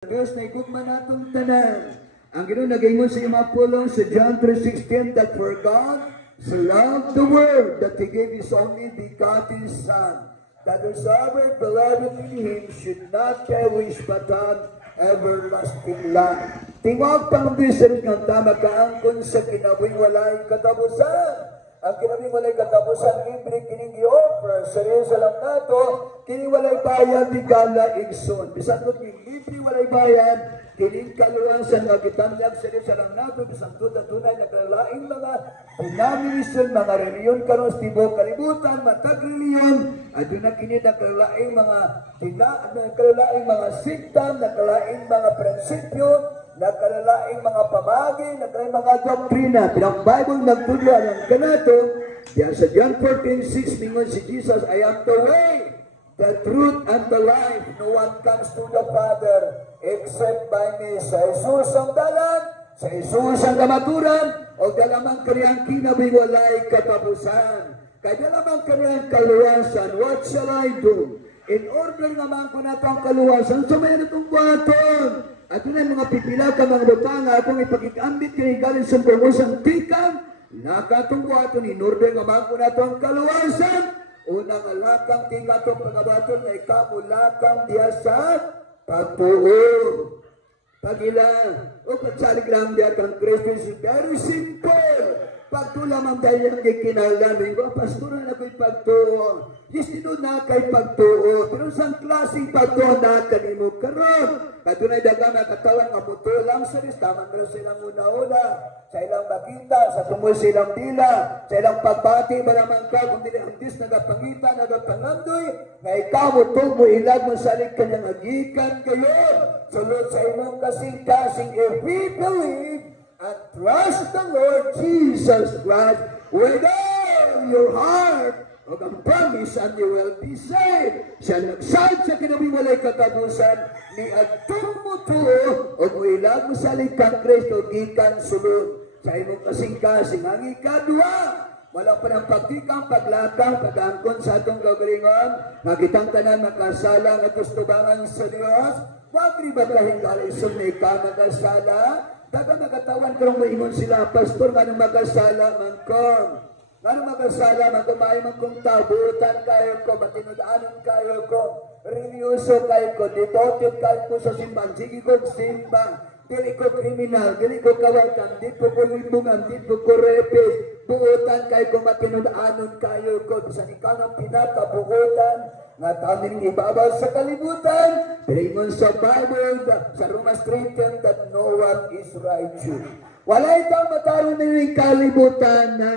Diyos na igugma natong tanan. Ang Ginoo nag-ingon sa imong pulong sa John 3:16 that for God so loved the world that He gave His only begotten Son, that whosoever believeth in Him should not perish but have everlasting life. Tingog pang bisan ng tama kaangkon sa kinabing walay katapusan. Ang kinabing walay katapusan, libre kining i-offer sa Jerusalem nato, kining walay bayan di gala igsoon. Bisan ko kining libre walay bayan, kining kaluwasan nga gitanyag sa Jerusalem nato, bisan ko tunay naglalaing mga denomination, mga reliyon karon sa tibok kalibutan, matag reliyon, aduna kini naglalaing mga sikta, naglalaing mga prinsipyo, nakalalaing mga pamagi, nakalalaing mga doktrina. Pinang Bible nagtudlo ang kanato. Diyan sa John 14:6 mingon si Jesus, I am the way, the truth, and the life. No one comes to the Father except by me. Sa Jesus ang dalan, sa Jesus ang kamaturan, o dalamang kariyang kinabingwalay katapusan. Kaya dalamang kariyang kaluwasan. What shall I do? In order naman ko na itong kaluwasan, so may itong buhaton. At yun ay mga pipila ka mga butang atong ipagikambit kinigaling sa pangusang tikang nakatong buhaton in order naman ko na itong kaluwasan. Unang alakang tingatong pangabaton na ikamulakang diya sa pagtuo. Pagilang o pagsalig lang diya kang Kristo is very simple. Pagtulang ang dahil yung kinalamin ko, pastor na ako'y pagtuo. Distino na kay pagtuo. Pero saan klaseng pagtuo na kanimo karon? Kadunay dagang nakatawan nga buto lang sa listaman pero silang una-una. Sa ilang makita, sa tumoy silang dila, sa ilang pagbati, maramang ka, kung dili ang dis, nagapangita, nagapangandoy, nga ikaw mo itong mo ilag mo salig kanyang agikan kayo. Sulod sa imong kasing-kasing, if we believe, and trust the Lord Jesus Christ with all your heart, o ang promise, and you will be saved. Siya nagsad sa kinabing walay katapusan, ni atong mo tuo, o muilag mo sa likang Kristo, gikan sulod sa imong kasing-kasing. Ang ikadwa, wala pa ng pagtikang, paglakang, pag-angkon sa atong gagalingon, nga kitang tanan makasala, nga gustubangan sa Diyos, wag riba kahing kalisod na ikamakasala, daga nagatawan karong maingon sila, pastor, nga nang makasala man kong. Nga nang makasala man kong, maayo man kong tabutan kayo ko, matinudaanan kayo ko, religyoso kayo ko, devoted kayo ko sa simbahan, sige ko simbang, dili ko kriminal, dili ko kawakan, dili ko limbungan, dili ko repes, buutan kayo ko, matinudaanan kayo ko, bisan ikaw ng pinakabuutan, nga taming ibabaw sa kalibutan, pingon sa Bible, sa Romans 3:10, that no one is righteous. Wala itong mataroon na yung kalibutan na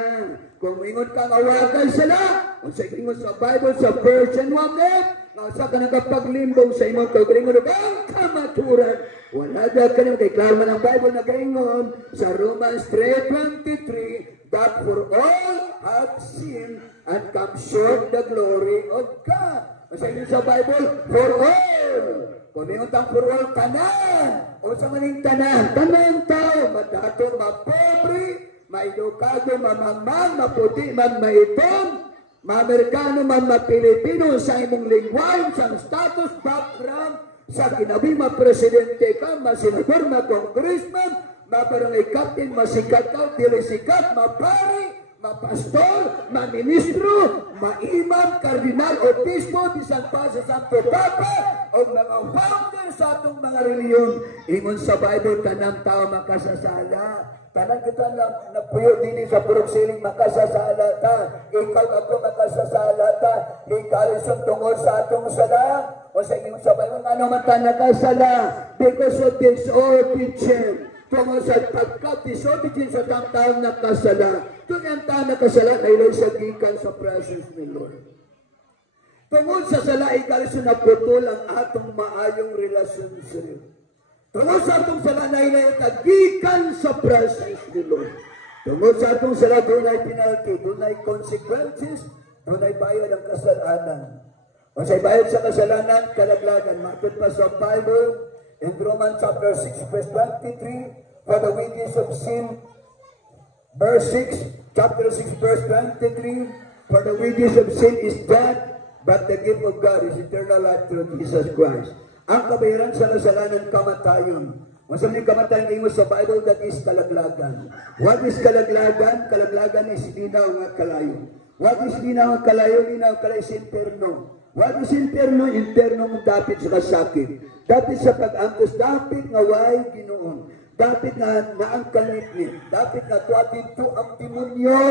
kung ingon kang awakan sila, kung sa ingon sa Bible, sa Persian 1:8, nga sa ka nagkapaglimbong sa imong kagringon, ang kamaturan, wala daw ka naman, kay klaro man ang Bible na kaingon, sa Romans 3:23, that for all have sinned and come short the glory of God. Sa inyo sa Bible, for all. Kung yung tang for all, tanan. O sa maning tanan, tanan tao, madato, mapobre, maedukado, mamangmang, maputi, man maitom, ma-Amerikano, man ma-Pilipino, sa imong lingwain, sa status, background, sa kinabing ma-presidente ka, ma-senador, ma-congressman, ma-barangay captain, masikat ka, dili sikat, ma-pari, ma-pastor, ma-ministro, ma-imam, kardinal, obispo, bisan pa sa Santo Papa, o mga founder sa atong mga reliyon. Ingon sa Bible, tanang tao makasasala. Tanang kita na puyo din sa purok siling makasasala ta. Ikaw ako makasasala ta. Ikaw isang tungol sa atong sala. O sa inyo sa Bible, ano man ta nakasala? Because of this all teaching. Tungkol sa pagka-disobedience sa taong nakasala. Kung ang taong nakasala, kayo sa gikan sa presence ni Lord. Tungkol sa sala, ikaw sa naputol ang atong maayong relasyon sa iyo. Tungkol sa atong sala, na gikan sa presence ni Lord. Tungkol sa atong sala, doon ay penalty, doon ay consequences, doon ay bayad ang kasalanan. O sa bayad sa kasalanan, kalaglagan. Matod pa sa Bible, in Romans chapter 6, verse 23, for the wages of sin, verse 6, chapter 6, verse 23, for the wages of sin is death, but the gift of God is eternal life through Jesus Christ. Ang kabayaran sa kasalanan, kamatayon. Masaming kamatayon kayo sa Bible, that is kalaglagan. What is kalaglagan? Kalaglagan is linaw nga kalayo. What is linaw nga kalayo? Linaw kalayo is imperno. What is imperno? Imperno mo dapit sa kasakit. Dapit sa pag-angkos, dapit nga way Ginoon. Dapit nga ang kalit-lit. Dapit nga tuwapit to ang demonyo.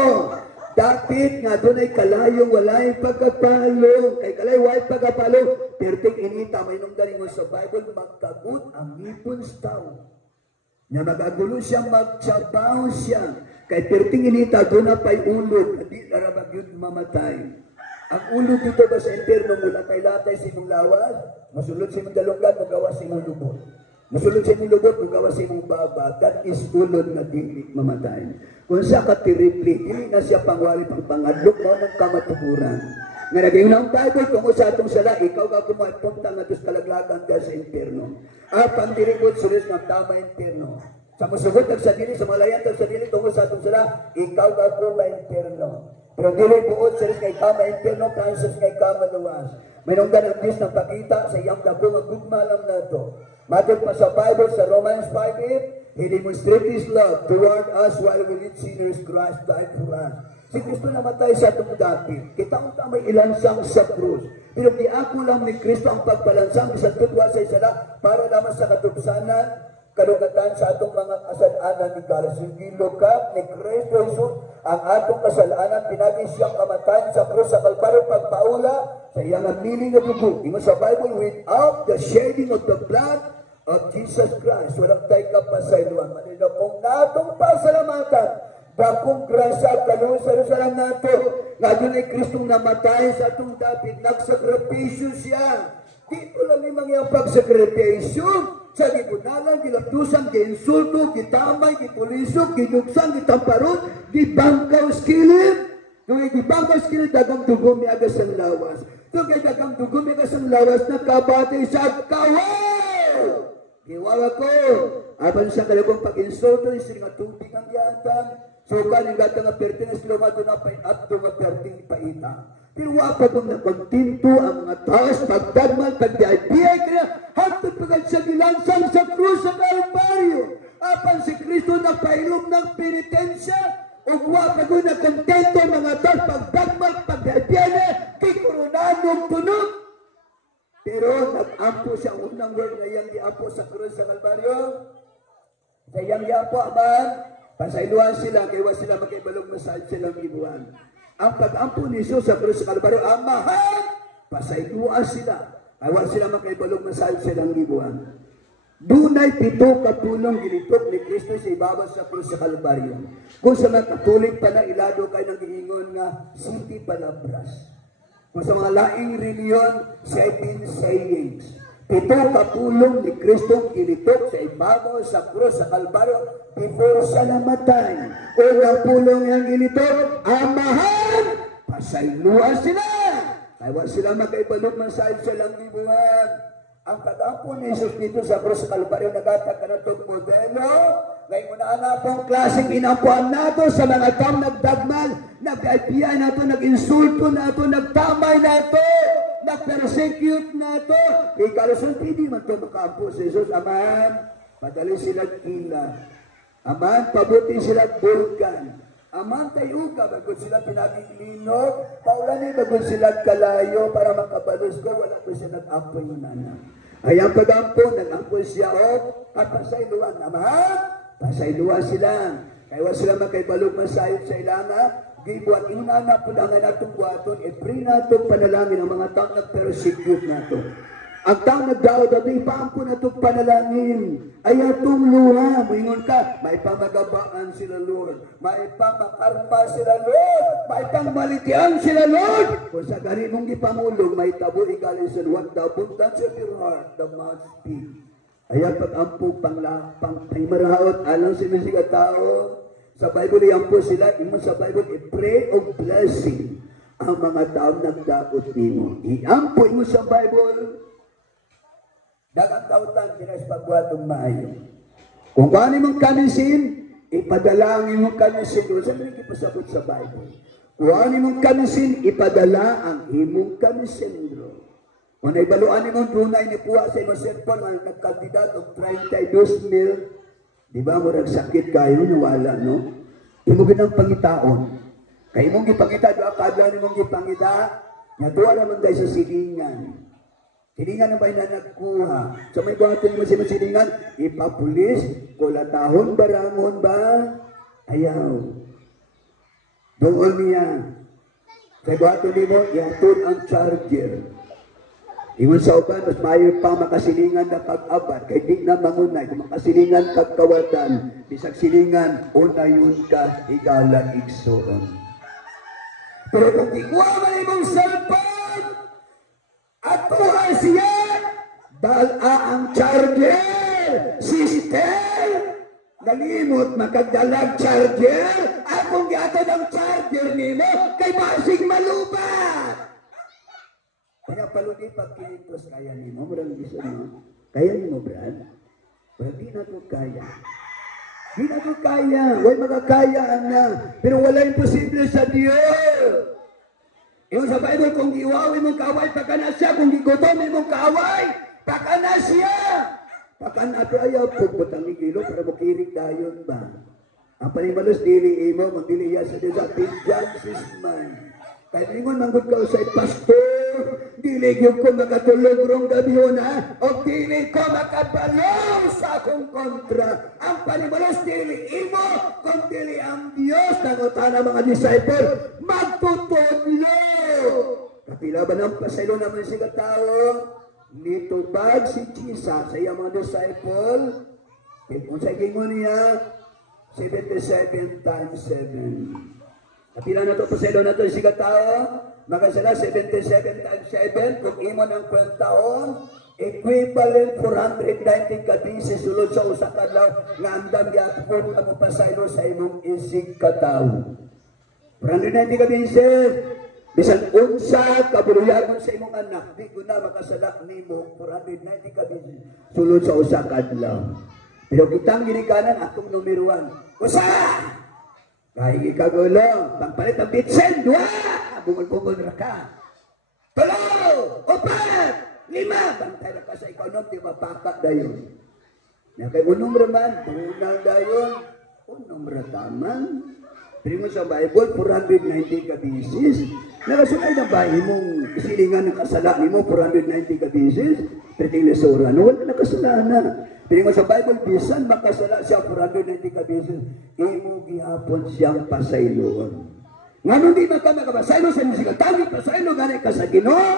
Dapit nga doon ay kalayong walay pagkapalo. Kay kalay walay pagkapalo. Perting inita, may nung galing mo sa Bible, magkagut ang ngipon sa tao. Na magagulo siya, magtsabaw siya. Kay perting inita, doon na pa'y ulog. Hindi narabag yun mamatay. Ang ulog dito ba sa interno mula kay latay sa imong lawas? Masulod sa imong dalunggan, magawa sa imong lubot. Masulod sa imong lubot, magawa sa imong baba. That is ulod na dili mamatay. Kung sa katiripli, dili na siya pangwali pang pangadlok mo ng kamatuburan. Nga naging na ang Bible, kung sa atong sala, ikaw ka kumapunta nga dos kalaglagan ka sa interno. Pang dirigod, sulis ng tama interno. Sa musugot sa dili, sa malayan sa dili, kung sa atong sala, ikaw ka interno. Pero dili buot sa kay kama interno, Francis kay kama luwas. May nunggan ang Diyos ng pakita sa iyang dako nga gugmalam na ito. Matod pa sa Bible, sa Romans 5:8, He demonstrated His love toward us while we were sinners, Christ died for us. Si Kristo namatay sa itong dapit. Kita ang may ilansang sa krus. Pero di ako lang ni Kristo ang pagpalansang sa tutwa sa isala para naman sa katupsanan, kalugatan sa atong mga kasalanan ni Galas. Hindi lukap ni Kristo Jesus ang atong kasalanan, pinagin siyang kamatayan sa krus sa Kalbaryo pagpaula sa iyang amili nga dugo. Ingon sa Bible, without the shedding of the blood of Jesus Christ, walang tayo kapasayluan. Manila kung natong pasalamatan, bakong grasya, kalusarusaran nato, nga doon ay Kristong namatay sa atong dapit, nagsakripisyo siya. Dito lang yung mga pagsakripisyo, sa gibunalan, gilaptusan, giinsulto, gitamay, gipulisok, ginuksan, gitamparot, gibangkaw skilip. Nung gibangkaw skilip, dagang dugom ni agas ang lawas. Nung dagang dugom ni agas ang lawas, nakabati sa kawaw! Giwawa ko. Apan sa kalabang pag-insulto, isang nga tubig ang giyatan. Suka ng gata nga perting, silumato na pa'y-apto nga perting paita. Pero wapa kung nakontinto ang mga taas, pagdagman, pagdiay-biyay kaya, hantod pagad sa gilansang sa krus sa Kalbaryo. Apan si Kristo nagpainom ng penitensya, o wapa kung nakontento mga taas, pagdagman, pagdiay-biyay na, kikoronanong tunog. Pero nag-ampo siya unang word na iyang giampo sa krus sa Kalbaryo. Sa iyang giampo, aman, pasailuan sila, kaya sila magkaibalong masahid silang ibuan. Ang pag-ampo ni Jesus sa krus sa Kalbaryo, amahan, pasailuan sila. Kaya sila magkaibalong masahid silang ibuan. Dunay 7 katulong gilitok ni Kristo sa ibabaw sa krus sa Kalbaryo. Kung sa mga katulik pa na ilado kayo ng giingon nga, City Palabras. Kung sa mga laing reliyon, 7 sayings. 7 katulong ni Kristo gilitok sa ibabaw sa krus sa Kalbaryo before siya namatay. Unang pulong yung gilitok, amahan, pasayluan sila. Kaya sila magkaibalog masahid sa langibuhan. Ang pag-ampo ni Jesus dito sa krus sa Kalbaryo, nagatag ka na itong modelo. Ngayon mo na pong klaseng inampuan nato sa mga taong nagdagmal, nag-IPI nato, nag-insulto nato, nagtamay nato, nag-persecute nato. Ikalusun, hindi man ito makaampo si Jesus. Aman, padali sila kila. Aman, pabuti sila bulkan. Aman, tayo ka, bagod sila pinagiglinog. Paulani, bagod sila kalayo para makabalos ko. Wala ko siya nag-ampo yung nana. Ay ang pag-ampo, nag-ampo siya at pasayluan. Aman, pasayluan sila. Kaya sila makaibalog masayot sa ilanga. Gibuat inana po na nga natong buhaton. I-pray nato panalangin ang mga taong nag-persecute nato. Ang taong nagdaod at ipaampo na itong panalangin. Ay atong luha. Moingon ka, may pamagabaan sila Lord. May pamakarpa sila Lord. May pangmalitian sila Lord. Kung sa gani mong ipamulong, may tabo ikalisan. What the abundance of your heart, the mouth speak. Ay ang pag-ampo pangmaraot. Alang sinisiga tao. Sa Bible, iampo sila. Imo sa Bible, i-pray of blessing. Ang mga taong nagdaot nimo. Iampo imo sa Bible. Dagang kautan, kinas pagbuhatong maayo. Kung paano mong kamisin, ipadalangin mong kamisin. Doon sa mga ipasabot sa Bible. Kung ano mong kamisin, ipadala ang imong kamisin. Kung naibaluan ni mong tunay ni Puwa sa imong cellphone, ang nagkandidat og 32,000, di ba, murag sakit kayo, nawala, no? Imo ginang pangitaon. Kaya imong gipangita, doa kadlaw ni mong gipangita, nga doa naman tayo sa silingan. Silingan na ba'y na nagkuha? So may buhatin mo sa silingan, ipapulis, kulatahon, barangon ba? Ayaw. Doon niya. Sa buhatin mo, ihatun ang charger. Ingon sa uban, mas mayo pa makasilingan na pag-abat, kay di na mangunay, kung makasilingan kagkawatan, bisag silingan, unayon ka, igala, igsoon. Pero kung ikuha man imong cellphone, at tuha siya, dala ang charger, sister, nalimot makagdalag charger, akong giatod ang charger nimo, kay basig malubat. Kaya paludi pag kilintos kaya ni mo, murang gusto mo. Kaya ni mo, Brad? Well, di na ko kaya. Di na ko kaya. Huwag makakaya na. Pero wala imposible sa Diyos. Yung sa Bible, kung iwawi mong kaway, pagka na siya. Kung igutom mong kaway, pagka na siya. Pagka na ito ayaw, pagputang igilo para makirig dayon ba? Ang panimalos, dili imo, magdili iya sa Diyos. Vengeance is mine. Kaya ningon manggod ka sa pastor, dili yung ko makatulog rong gabi na, o dili ko makabalo sa akong kontra. Ang panimalos dili imo, kung dili ang Diyos, nangutana mga disciple, magtutudlo. Kapila ba ng pasaylo naman siya tao? Nitubag si Jesus sa iya mga disciple, kung sa gingon niya, 77 times 7. Kapila na ito, paselo na ito, sigat tao, makasala 77 times 7, kung imo ng 20 taon, equivalent 490 kabisi sulod sa usa kadlaw nga andam gyapon ang pasaylo sa imong isig katao. 490 kabisi, bisan unsa kaburuyagon sa imong anak, di ko na makasala nimo 490 kabisi sulod sa usa kadlaw. Pero kitang ginikanan atong numero 1. Usa! Kahit ikagulo, pagpalit ang bitsen, 2! Bungol-bungol na ka. 3! 4! 5! Bantay na ka sa ikaw nung, di mapaka dayon. Na kay unong raman, tunang dayon, unong rataman. Pero mo sa Bible, 490 kabisis. Nakasulay na ba imong isilingan ng kasalanan mo, 490 kabisis? Pero tilisura, no, wala na kasalanan. Pero mo sa Bible, bisan makasala siya 490 kabisis, imo gihapon siyang pasayloon. Nga nung di maka makapasaylo sa inyo siya, tangit pasaylo ganay ka sa Ginoo.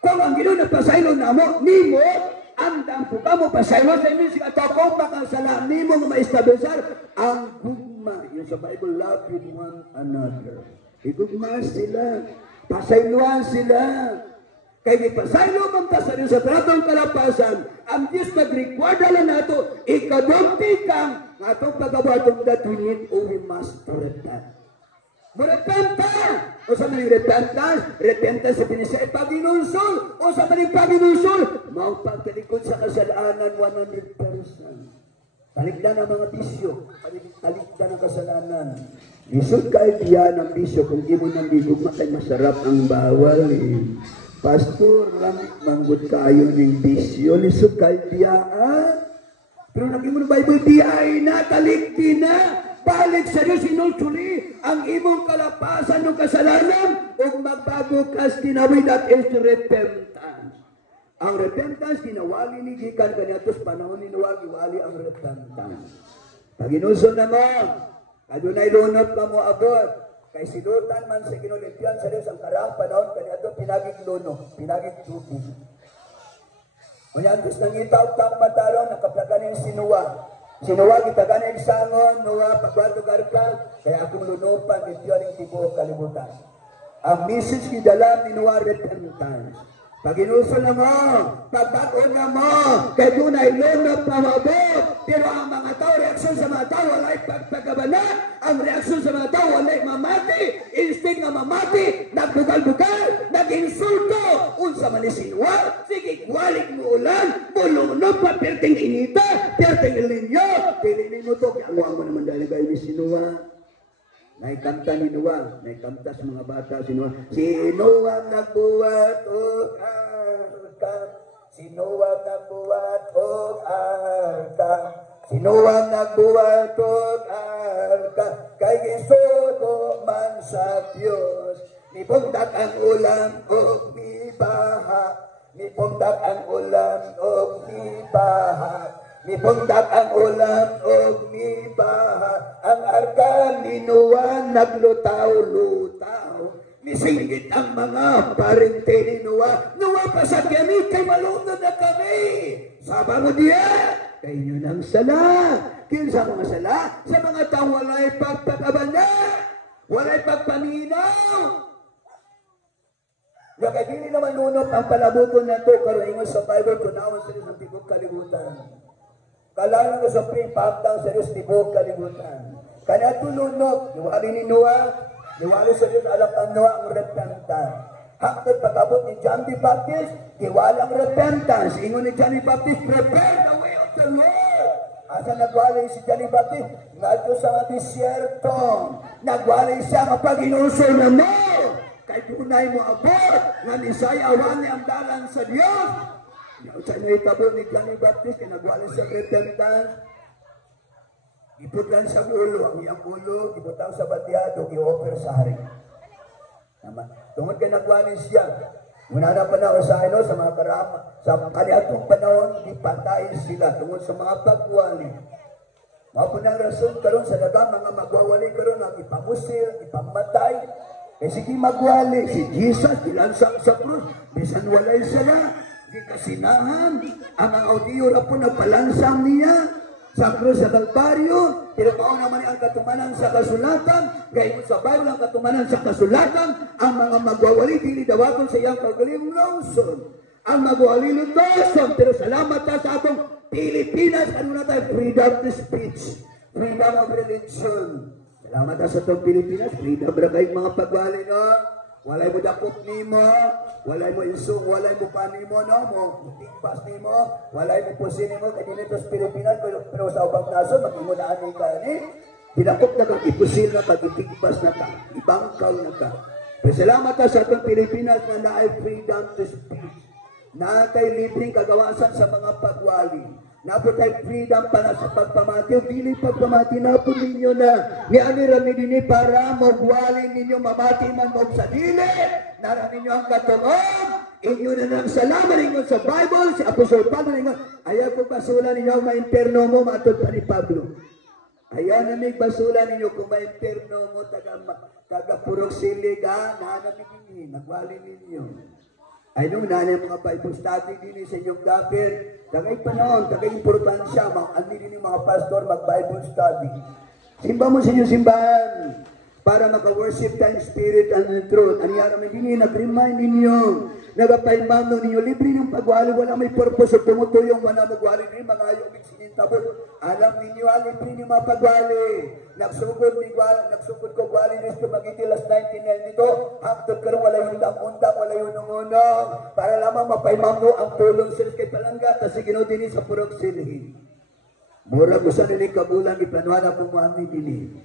Kung ang Ginoo na pasaylo na mo, nimo, andang po ka mo pasaylo sa inyo siya, kung makasala nimo nga maestablisar ang gugma. Yung sa Bible, love with one another. Igugma sila, pasayloan sila. Kaya ipasaylo man ta sa tratong kalapasan, ang Diyos nag-require lang nato, ikadunti kang atong pagkabatong datunin, o we must repent. Murepenta! O sa maning repentance, repentance sa pinisay paginusol, o sa maning paginusol, maong pagtalikod sa kasalanan 100%. Talikdan ang mga bisyo, talikdan ang kasalanan. Lisod kahit yan ang bisyo, kung di mo nang digugma kay masarap ang bawal eh. Pastor, lamig manggod kayo ng bisyo, lisod kahit yan. Pero nag-imo ng Bible, di ay natalikdi na. Balik sa Diyos, inultuli ang imong kalapasan ng kasalanan o magbago kas kinawid at is repentance. Ang repentance, kinawali ni Gikan kaniatos panahon ni wali ang repentance. Pag inusol na mo, adunay lunot pa mo abot, kay silutan man sa kinulimpian sa Diyos ang karaang panahon kaniatos pinagig luno, pinagig tubig. Kunyantos nang itaw-tang mataron, nakaplaganin sinuwa. Sinuwa kita ganang sangon, nuwa, pagwalugar ka, kaya akong lunupan, ito yung tibuok kalibutan. Ang message kidala, minuwa repentance. Pag inusol na mo, pagbago na mo, kaya doon ay lunop na mabot. Pero ang mga tao, reaksyon sa mga tao, wala'y pagpagabanan. Ang reaksyon sa mga tao, wala'y mamati. Instead nga mamati, nagbugal-bugal, nag-insulto. Unsa man isinwa, sige, walik mo ulan, bulunop pa, perting inita, perting ilinyo. Pilinin mo to, kaya mo naman dahil kayo isinwa. Naikanta ni Noah, naikanta sa mga bata si Noah. Si Noah nagbuhat o arka. Si Noah nagbuhat o arka. Si Noah nagbuhat o arka. Kay Gisodo man sa Diyos. Nipundak ang ulan o mibaha. Nipundak ang ulan o mibaha. Nipundak ang ulan o mibaha. Ang arka ni Noah naglutaw-lutaw. Misingit ang mga parente ni Noah. Noah, pasagyanit kay malunod na kami. Saba mo diya. Kay inyo ng sala. Kinsa mga sala? Sa mga taong walay pagpakabana. Walay pagpaminaw. Kaya hindi naman nunot ang palabuton na ito. Karoon sa Bible, kunawan sa Diyos ng tibok kalibutan. Kailangan ko sa pre-pagtang sa Diyos tibok kalibutan. Kaya tulunok, niwali ni Noah, niwali sa Diyos alak ang Noah ang repentance. Hanggang pag-abot ni John the Baptist, niwala ang repentance. Ingon ni John the Baptist, prepare the way of the Lord. Asa nagwalay si John the Baptist? Ngadto sa mga disyerto. Nagwalay siya kapag inuso na mo. Kay tunay mo abot, nga ni sayawan niya ang dalan sa Diyos. Sa naitabo ni John the Baptist, kinagwalay sa repentance. Iputlan sa ulo, ang iyang ulo, iputang sa batyado, i-offer sa hari. Tungod ka nagwalay siya. Muna na panahon sa ano, sa mga karama, sa kaniatong panahon, ipatay sila tungod sa mga pagwali. Mga po ng rason karon sa dagang mga magwawali karon ang ipamusil, ipamatay. Eh sige magwali, si Jesus ilansang sa krus, bisan walay sila, di kasinahan, ang mga audio na po nagpalansang niya sa krus sa Kalbaryo, tinatao naman ang katumanan sa kasulatan, gayon sa Bible ang katumanan sa kasulatan, ang mga magwawali, dili dawaton sa iyang kagaling lungsod. Ang magwawali lutoson, pero salamat ta sa atong Pilipinas, ano na tayo, freedom to speech, freedom of religion. Salamat sa itong Pilipinas, freedom ra kayong mga pagwali, no? Walay mo dakop nimo, walay mo isong, walay mo panimo, no? Mo tigpas nimo, walay mo pusin nimo, kaya dito sa Pilipinas, pero sa ubang naso, mag-imunaan ni ka, ni? Dinakop na kang ipusil na ka, itigpas na ka, ibangkaw na ka. Pero salamat sa itong Pilipinas na naay freedom to speech. Natay libreng kagawasan sa mga pagwali. Naputay freedom para sa pagpamati. Dili pagpamati na po ninyo na. Ni anirami dini para magwali ninyo mamati man mo sa dili. Nara ninyo ang katungod. Inyo na nang salamat ninyo sa Bible. Si Apostol Pablo ninyo. Ayaw ko basulan ninyo ang maimperno mo matod pa ni Pablo. Ayaw na may basulan ninyo kung maimperno mo taga-purok siliga. Nahanapin ninyo. Nagwali ninyo. Ay nung nanay mga Bible study din sa inyong gapir, tagay panahon, tagay importansya, ani din yung mga pastor mag-Bible study. Simba mo sa inyong simbahan para maka-worship time spirit and in truth. Ano yan naman din nag-remind ninyo, nagapay-mano ninyo, libre ng pagwali, wala may purpose o pumutuyong, wala magwali rin, mga ayong sinintabot. Alam ninyo, libre ng mga pagwali. Nagsugod ko gwali nito magitilas 19 nito, hangtod karon wala yung undang-undang, wala yung nungunong, para lamang mapaymamno ang tulong sila kay palangga, tas ginoo din sa purok silhin. Mura ko sa nila kabulan, iplanuhan na pumami din.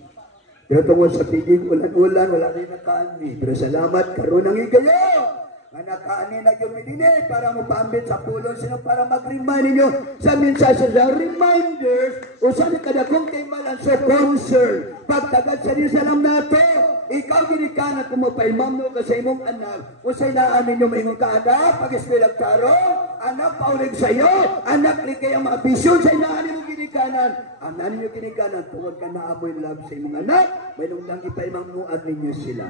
Pero tungkol sa piging ulan-ulan, wala rin nakaani. Pero salamat, karoon ang igayo. Nga nakaani na yung medine para mo paambit sa pulong sino para mag-remind ninyo sa mensahe sa reminders o sa kadakong timalan sa concern. Pagtagad sa Diyos alam nato, ikaw ginikanan kung mapaimamno ka sa imong anak. Kung sa'y naamin nyo maingong kaanak, pag-eskwela karong, anak paulig sa'yo, anak ni kayang mga bisyon sa'y naamin mo ginikanan. Anan ninyo ginikanan, tungkol ka naamoy love sa imong anak, may nungdang ipaimamnuan ninyo sila.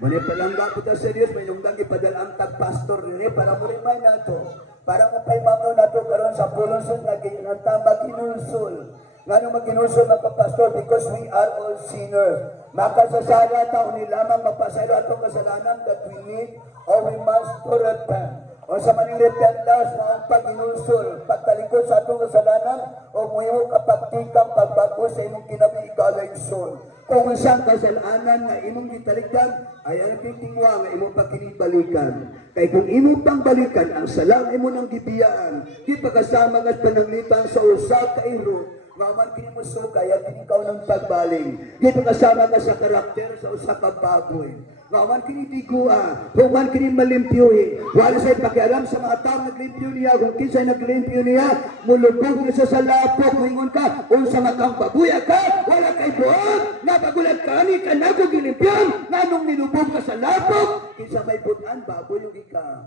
Muna palangga po ta sa Diyos, may nungdang ipadalang tag-pastor rin para mo remind nato. Para mapaimamno nato karon sa pulong ng tambag kinulsul. Nga nung mag-kinulsul magpapastor because we are all sinners. Makasasala tao ni lamang mapasayro atong kasalanan that we need or we must to repent. O sa maning repentance na ang pag-inulsul, pagtalikod sa atong kasalanan, o muhimu kapagtikang pagbago sa imong kinabigalay soul. Kung isang kasalanan na imong gitalikdan, ay ang titingwa nga imong pakinibalikan. Kaya kung imong pangbalikan, ang salang imo ng gibiyaan, di pagkasama at pananglitan sa usa ka iro, Ngaman kini mo sukay at ikaw ng pagbaling. Dito kasama ka sa karakter sa usa ka baboy. Ngaman kini bigua, human kini malimpyuhi. Wala say pakialam sa mga tao naglimpyo niya, kung kinsay naglimpyo niya, mulubog na siya sa lapok, moingon ka, unsa makang babuya ka, wala kay buot, napagulat ka ni kanago gilimpyon, nganong nilubog ka sa lapok, kinsa may butan, baboy yung ikaw.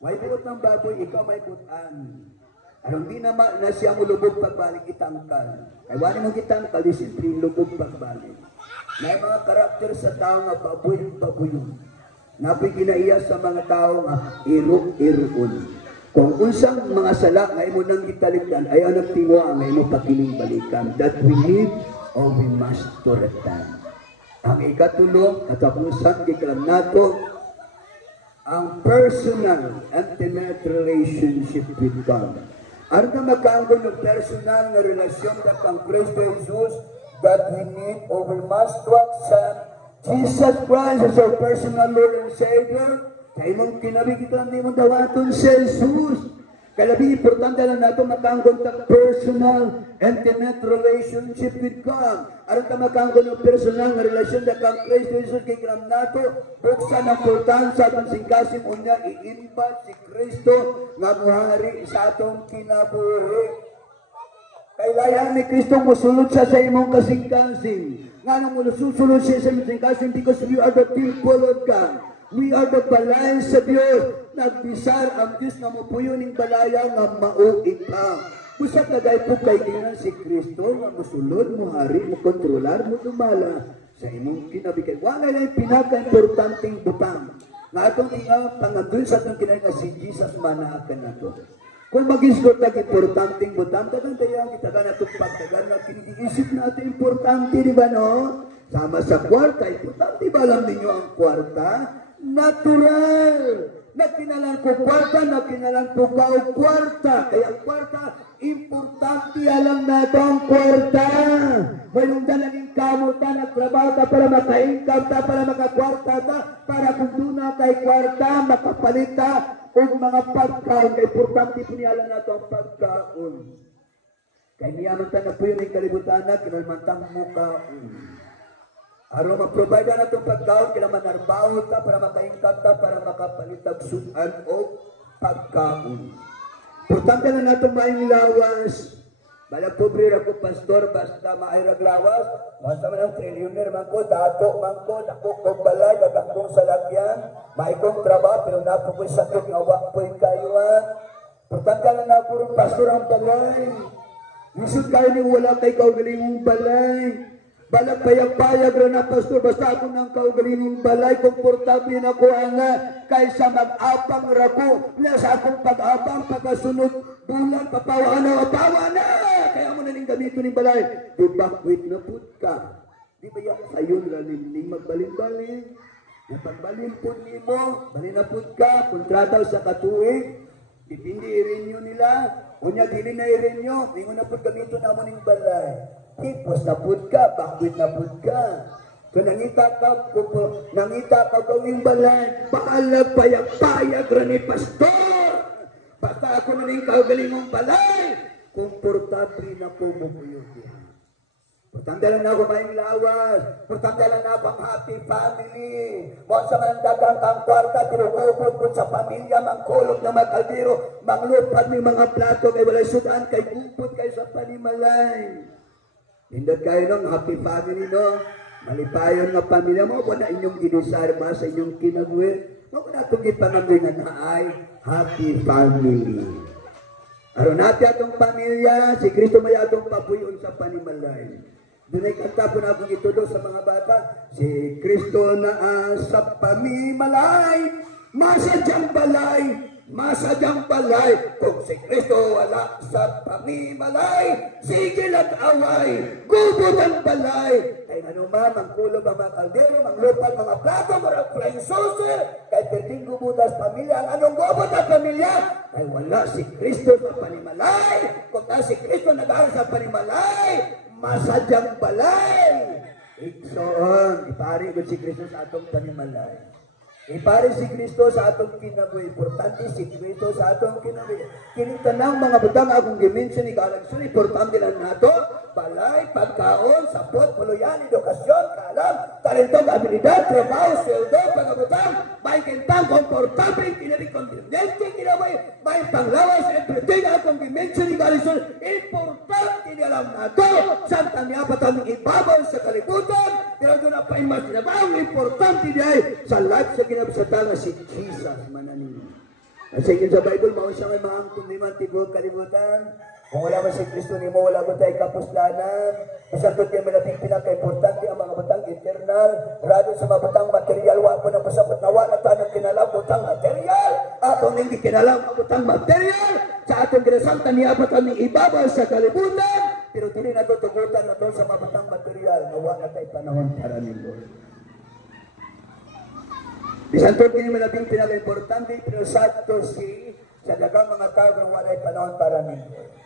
May buot ng baboy, ikaw may butan. Anong di na siya mulubog pagbalik itangkal. Ay wala mong itangkal, di siyempre lubog pagbalik. May mga karakter sa tao nga baboy-baboyon. Napoy kinaiya sa mga tao nga iro-iroon. Kung unsang mga sala nga imo nang gitalitan ay ang nagtingwa nga imo pakiling balikan. That we need or we must to return. Ang ikatulong at kapusan kiklam nato ang personal intimate relationship with God. Ano na makaanggon ng personal na relasyon na kang Kristo Jesus that we need or we must to accept Jesus Christ as our personal Lord and Savior. Kaya mong kinabigitan di mo dawaton si Jesus. Kaya labing importante na nato makaanggon ng personal intimate relationship with God. Ano na makaanggon ng personal na relasyon na kang Kristo Jesus kay kinam nato. Buksan ang importansya at ang singkasim unya iinbat si Kristo nga muhari sa atong kinabuhi. Kailangan ni Kristo musulod siya sa imong kasing-kasing. Nga nang musulod siya sa imong kasing-kasing because we are the temple of God. We are the balay sa Diyos. Nagbisar ang Diyos na mapuyo ning balaya nga mauig ka. Usap na gay po kay dinan si Kristo nga musulod, muhari, mo kontrolar, mo dumala sa imong kinabigay. Wala na yung pinaka-importanting butang. Nga atong pangadun sa atong kinay nga si Jesus manaakan na to. Kung mag-isgot na importanteng butang, tagang tayo kita ka na pagtagal na kiniisip natin importante, di ba no? Sama sa kwarta, importante ba alam ninyo ang kwarta? Natural! Nakinalan ko kwarta, nakinalan ko kwarta. Kaya kwarta, importante alam nato ang kwarta. Mayroong dalangin kamutan, nagtrabaho ta para maka-income ta, para makakwarta ta, para kung doon na tayo kwarta, makapalit ta, o mga pagkaon. Kaya importante po niya alam nato ang pagkaon. Kaya niyaman ta na po yun ang kalibutan na, kinalmantang mukaon. Araw mag-provide na itong pagkaon, kailangan manarbaho ta para maka-income ta, para makapalitag sudan o pagkaon. Importante na natin maing lawas. Balang pobre ako, pastor, basta maayag lawas. Masa man ang trilyoner man ko, dato man ko, dako kong balay, dagakong salakyan, maikong trabaho, pero napo ko'y sakit, nga ko'y kayuan. Importante na na po rin, pastor, ang balay. Isod kayo ni wala kay kaugalingong balay. Balag payag-payag rin na pastor, basta ako ng kaugalingong balay, komportable na ko nga, kaysa mag-apang rako, nasa akong pag-apang, pagkasunod, bulan, papawa na, kaya mo na ning gamito ng balay, di bakwit na put ka, di ba yan sayon lalimning magbalin-balin, napagbalin put ni mo, balin na put ka, kontrataw sa katuig, dipindi i-renew nila, unya dili na i-renew, mingo na put gamito na mo ng balay. Tipos na pud ka, bakwit na pud ka. Kung nangita ka gawing balay, paalag payag-payag rin pastor. Basta ako na rin kaugalingong balay, komportable na po mo yun. Importante lang na ako maing lawas. Importante lang na ako ang happy family. Mga sa mga dagang kang kwarta, tinukupot po sa pamilya, mangkulog na magkaldero, manglupad may mga plato, kay walay sudan, kay gupot, kay sa panimalay. Hindot kayo ng happy family, no? Malipayon nga pamilya mo, wala inyong ginusar ba sa inyong kinabuhi? Huwag na itong ipangabuhin na ay happy family. Aron natin atong pamilya, si Kristo may atong papuyon sa panimalay. Doon ay kanta po na akong itulo sa mga bata, si Kristo na sa panimalay, masadyang balay, kung si Kristo wala sa pamimalay, sige lang away, gubot ang balay. Kaya ano man, mangkulo ba mga kaldero, manglupad mga plato, mga flying saucer, kahit pwedeng gubutas pamilya, ang anong gubot ang pamilya? Kaya wala si Kristo sa panimalay, kung na si Kristo nag-aaral sa panimalay, masadyang balay. Iksoon, ipari ko si Kristo sa atong panimalay. Ipare si Kristo sa atong kinabuhi. Importante si Kristo sa atong kinabuhi. Kinita ng mga butang akong gimension ni Kalagsun. Importante lang nato. Balay, pagkaon, sapot, puluyan, edukasyon, kalam, talento, abilidad, trabaho, sweldo, pagkabutang, may kintang, komportable, kinabikondinente, kinabuhi, may panglawas, everything akong gimension ni Kalagsun. Importante niya lang nato. Santa niya patang ibabaw sa kalibutan. Pero doon na pa imas na ba? Ang importante niya ay sa life sa kinabsatan na si Jesus mananin. Kasi yun sa Bible, mausya may mga kundiman, tibog, kalibutan. Kung wala man si Kristo ni mo, wala mo tayo kapuslanan. Masagtot yung malating pinaka-importante ang mga batang internal. Rather sa mga batang material, wala po na pasabot na wala tayo kinalang batang material. Atong hindi kinalang batang material. Sa atong ginasamtan niya pa kami ibabaw sa kalibutan. Pero hindi na tutugutan na doon sa mga batang material. Nawa na tayo panahon para ni Lord. Bisan to kini malating pinaka-importante, pero sakto si sa dagang mga tao kung wala panahon para ni Lord.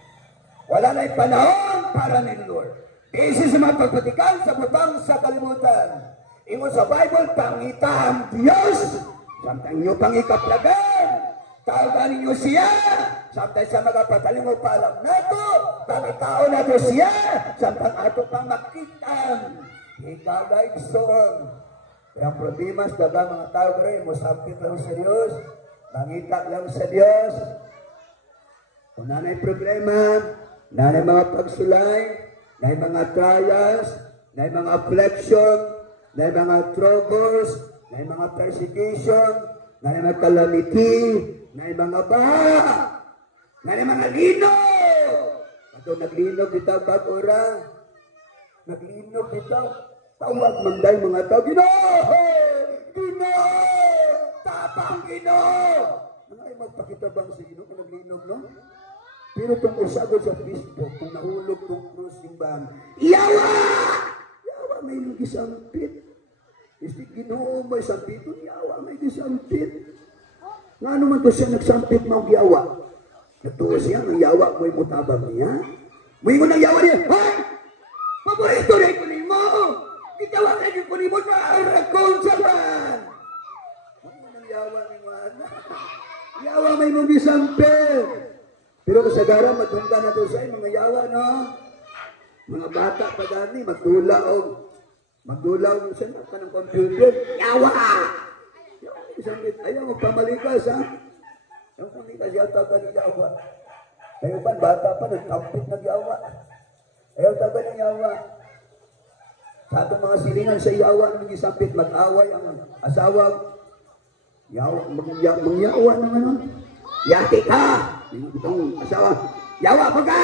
Wala na'y panahon para ni Lord. This is mga pagpatikan sa butang sa kalimutan. Ingon sa Bible, pangita ang Diyos. Samtang inyo pangikaplagan. Tawagan ninyo siya. Samtang sa mga patalingo palang nato. Pangitao nato siya. Samtang ato pang makitan. Higagay song. Ang problema sa mga tao rin, musampit lang sa Diyos. Mangita lang sa Diyos. Kung nanay problema, nanay mga pagsulay, nanay mga trials, nanay mga affliction, nanay mga troubles, nanay mga persecution, nanay mga calamity, nanay mga baha, nanay mga linog. Ato naglinog bitaw pag-ura, naglinog bitaw. Tawag manday mga tao, Ginoo! Ginoo! Tapang Ginoo! Ay, magpakitabang sa Ginoo kung naglinog, no? Pero itong usagod sa Facebook, kung nahulog itong crossing bang, Yawa! Yawa, may gisampit. Isip Ginoo may sampit, Yawa, may gisampit. Nga naman to siya nagsampit mo Yawa? Natuwa siya, ang Yawa mo'y mutabang niya. Mo'y ng Yawa niya, Hoy! Paborito rin ko rin mo! Itawagan yung kunin mo sa arakon sa ban! Ano nang Yawa ni Mana? Yawa may mong gisampit. Pero kasagara, matungga na to siya, mga Yawa, no? Mga bata pa dani, magdulaw sa ka ng computer. Yawa! Ayaw, magpamalikas, ha? Ayaw, pamalikas, yata ka ng Yawa. Ayaw pa, bata pa, nagtampit ng Yawa. Ayaw, taga ng Yawa. Sa atong mga silingan sa Yawa, nang gisampit, mag-away ang asawa. Yawa, mangyawa naman, no? Yati ka! Itong asawa, Yawa pa ka!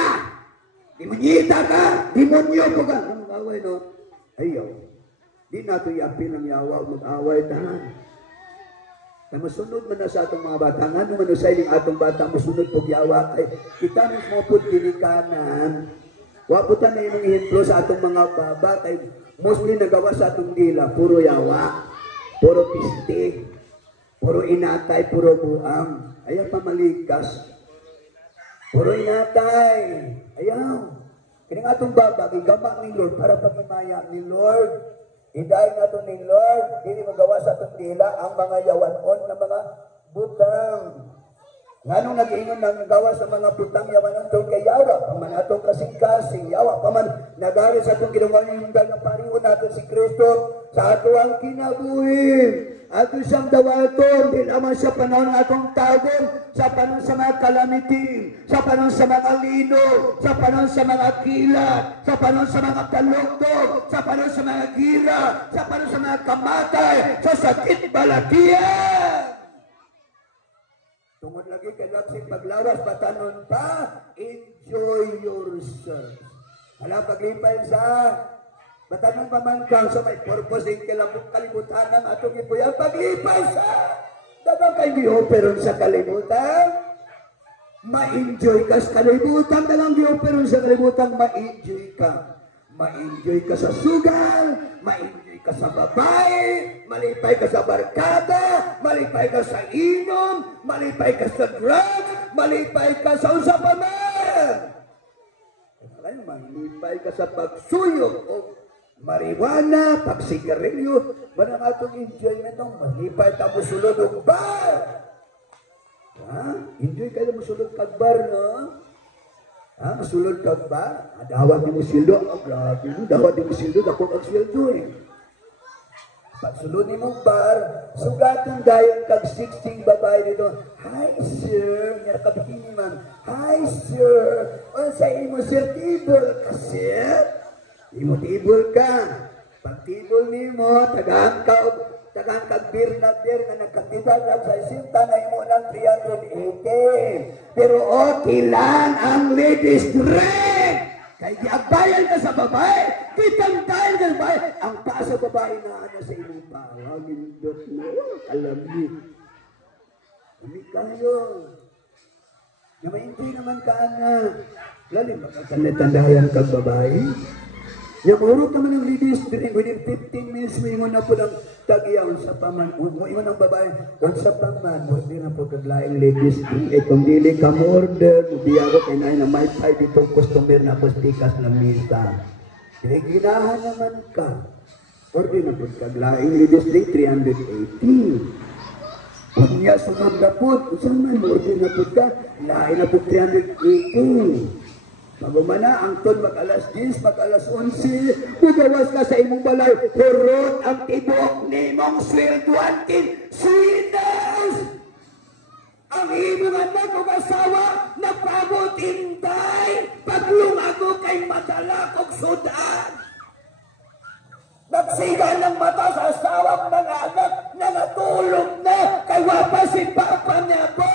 Dimonyita ka! Demonyo pa ka! Ang away, no? Ayaw. Di nato yapin ang Yawa mag-away tahan. Na masunod man na sa atong mga bata. Nga naman usay ng atong bata, masunod po Yawa. Ay, kita nang smupot dinikanan. Waputan na yung ihintro sa atong mga baba. Ay, mostly nagawa sa atong dila. Puro Yawa. Puro piste. Puro inatay. Puro buang. Ayaw pamalikas. Puro inatay. Ayaw. Kaya nga itong baba, gigamak ni Lord para pagmamaya ni Lord. Hidayin na ito ni Lord. Hindi magawa sa itong dila ang mga yawanon na mga butang. Nga nung nag-iingon na nagawa sa mga butang yawanon doon kay Yawa. Paman atong kasing-kasing. Yawa paman nagari sa itong ginawa ng pariho natin si Kristo sa ato ang kinabuhi. Ato siyang dawaton, di naman sa panahon atong tagong, sa panahon sa mga calamity, sa panahon sa mga lino, sa panahon sa mga kilat, sa panahon sa mga talugtog, sa panahon sa mga gira, sa panahon sa mga kamatay, sa sakit balatian. Tungod lagi kay Lapsing paglawas, patanon pa, enjoy yourself. Alam, paglipay sa Batanong pamangkang sa may purpose din kalibutan ng atong ipuyan. Paglipay sa dagang kay gioperon sa kalibutan. Ma-enjoy ka sa kalibutan. Dagang gioperon sa kalibutan, ma-enjoy ka. Ma-enjoy ka sa sugal. Ma-enjoy ka sa babae. Malipay ka sa barkada. Malipay ka sa inom. Malipay ka sa drugs. Malipay ka sa usapaman. Malipay ka sa pagsuyok o marijuana, pagsigarilyo, manang atong enjoyment ng malipay tamo sulod ng bar. Enjoy kayo mo sulod kag bar, no? Sulod kag bar, dawat ni mo sildo, grabe mo, dawat ni mo sildo, dako ang sildo eh. Pag sulod ni mo bar, sugatong dayon kag 16 babae dito, hi sir, nga kabikini man, hi sir, o sa imo sir, tibol ka sir? Imo tibol ka. Pag tibol nimo, tagaan kag beer na nagkatibag lang sa isinta na imo ng 380. Pero okay lang ang ladies drink. Kaya giabayan ka sa babae, kitang-tayan ka sa babae. Ang paso babae na sa imong parang nindot mo, alam niyo. Hindi kayo. Na ma-enjoy naman ka na. Lalim, makakalitandayan kag babae. Yamurot naman ang ladies drink within 15 minutes mo ingon na po ng tagyaw sa paman. Mo ingon ang babae, kung sa paman, order na po kaglaing ladies drink. Kung dili ka mo order, biya ko kay na may 5 itong customer na postikas na misa. Kaya ginahan naman ka. Order na po kaglaing ladies drink, 380. Kung niya sunod na po, saan man order na po ka, lain na po 380. Pagumana, ang ton mag-alas 10, mag-alas 11, bugawas ka sa imong balay, hurot ang tibok ni mong swelduan kin swinners! Ang imong anak o asawa, nagpabot inday, paglungago kay madala kong sudan. Nagsiga ng mata sa asawang mga anak, nangatulog na, kay wapa si Papa niya po.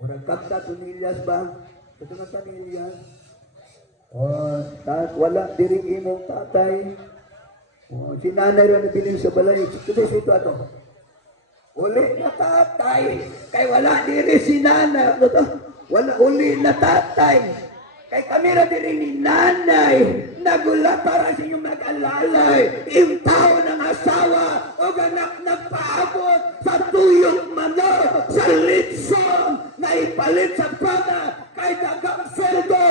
Murag kapta tunilyas ba? Ito nga tanilyan. Wala diring imong tatay. Si nanay rin nabiling sa balay. Ito ato. Uli na tatay. Kay wala diri si nanay. Wala uli na tatay. Kay kami rin diri ni nanay. Nagula para sa inyong mag-alalay. Yung tao ng asawa o anak nagpaabot sa tuyong mano, sa litson na ipalit sa pana. Kay dagang sweldo,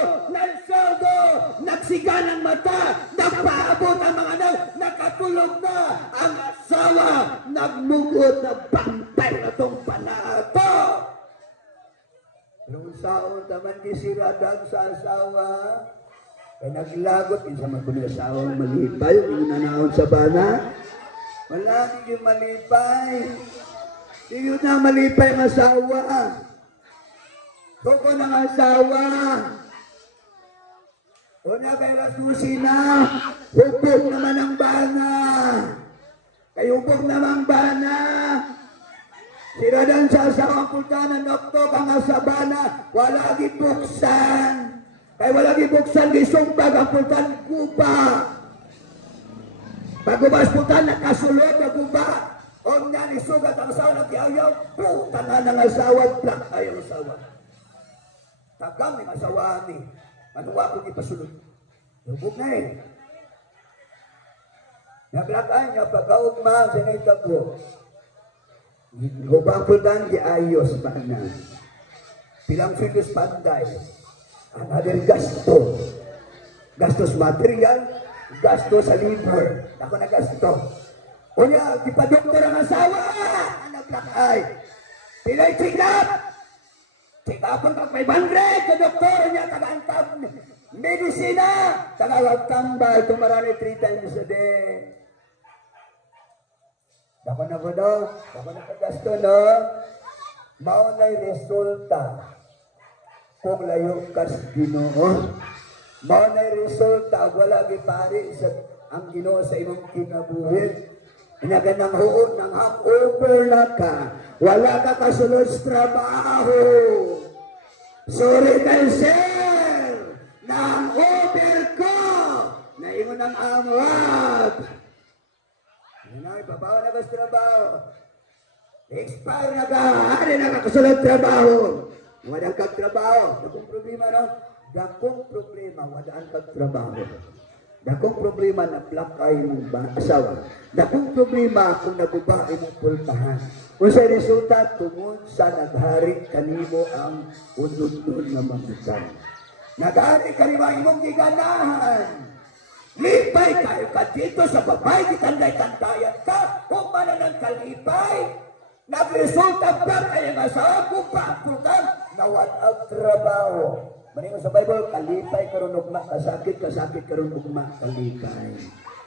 nagsiga ng mata, nagpaabot ang mga anak, nakatulog na ang asawa, nagmugot na bantay na itong panato. Nung saon taman kisiradag sa asawa, kaya naglagot, isa man ko ng asawang malipay, yung nanahon sa bana, wala yung malipay, yung na malipay ang asawa. Koko ng asawa. O na kay rasusi na. Hubog naman ang bana. Kay hubog naman bana. Siradan sa asawang pultanan, noktok ang asabana. Wala gibuksan. Kay wala gibuksan, gisumpag ang pultan guba. Pagubas pultan, nakasulot na guba. O nga nisugat ang asawa, nagyayaw. Puta na ng asawa, plak ay ang asawa. Tagang ng asawa ni. Ano ako ipasulod? Lubog na eh. Naglakay niya pagkaugma sa naitabo. Hubang pultan di ayos pa na. Pilang filos panday. Another gasto. Gastos material, gasto sa liver. Ako na gasto. O niya, di pa doktor ang asawa. Naglakay. Pilay tingap. Sikapon kang 500 sa doktor niya, taga-antap medisina, taga-tambal, tumarani 3 times a day. Dako na po do, dako na pagasto no, maunay resulta, kung layo kas Ginoo, maunay resulta, wala gipari sa ang Ginoo sa imong kinabuhi. Inaganang huod ng hangover na ka. Wala ka kasunod sa trabaho. Sorry kay sir. Na-hangover ko. Naingon ng amwag. Yan ay, babawa na ka sa trabaho. Expire na ka. Ano na ka kasunod trabaho. Wadang kag trabaho. Dakong problema no? Dakong problema. Wadaan kag trabaho. Dakong problema na black eye mong asawa. Dakong problema kung nagubae mong pultahan. Kung sa resulta, tungod sa naghari kanimo ang unod-unod na mabutan. Naghari kanimo imong giganahan. Lipay kayo ka dito sa babay, kitanday-tandayan ka, kung mana ng kalipay. Nagresulta ba kayo nga sa ako pa, putang, nawat ang trabaho. Maningon sa Bible, kalipay karon ugma, kasakit karon ugma, kalipay.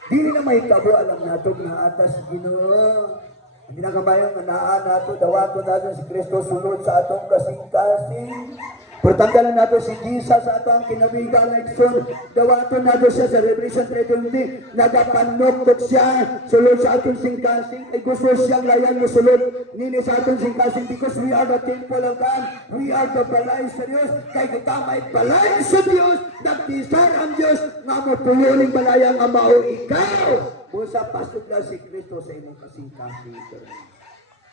Di na may tabo alam nato nga atas Ginoo. Hindi na kamayong anaan nato, dawato nato si Kristo sulod sa atong kasing-kasing. Pertanggalan nato si Jesus sa atong kinabigan election. Dawaton nato siya sa Revelation 3:20. Nagapanuktok siya sulod sa atong singkasing. Ay gusto siyang layan mo sulod nini sa atong singkasing because we are the temple of God. We are the balay sa Diyos. Kay kita may balay sa Diyos. Nagtisar ang Diyos nga mo tuyuning balayang ang mao ikaw. Busa pasok na si Kristo sa imong kasing-kasing.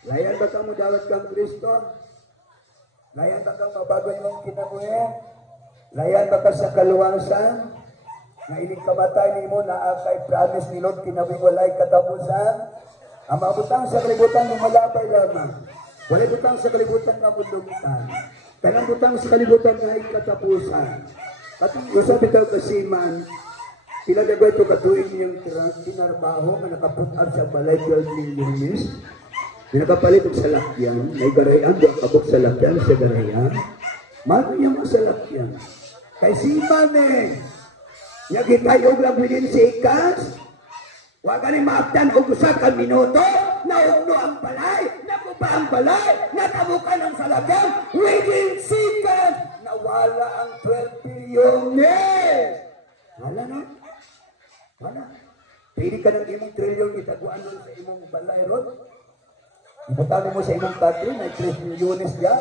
Layan ba ka mo dawat kang Kristo? Layan ba kang mabago yung kinabuhi? Layan ba ka sa kaluwasan? Na ining kamatay ni mo na kay promise ni Lord kinabuhi walay katapusan? Ang mabutang sa kalibutan ni malabay lamang. Walay butang sa kalibutan na mulungtan. Kanang butang sa kalibutan na ay katapusan. At usap ito kasiman, sila dagay ito katuin niyang tinarbaho na nakaput up sa balay 12 million years. Pinakapalit og salakyan, may garayan, doon kabok salakyan sa garayan. Mano niya mga salakyan? Kay siman Nagitayog lang within seconds. Huwag ka rin maabdan o gusa ka minuto. Naugno ang balay, nakupa ang balay, natabukan ang salakyan. Within seconds, nawala ang 12 billion years. Wala na. Wala. Pili ka ng imong trilyon, itaguan doon sa imong balay ron. Ipatawin mo sa imong tatri, may 3 milyones diya.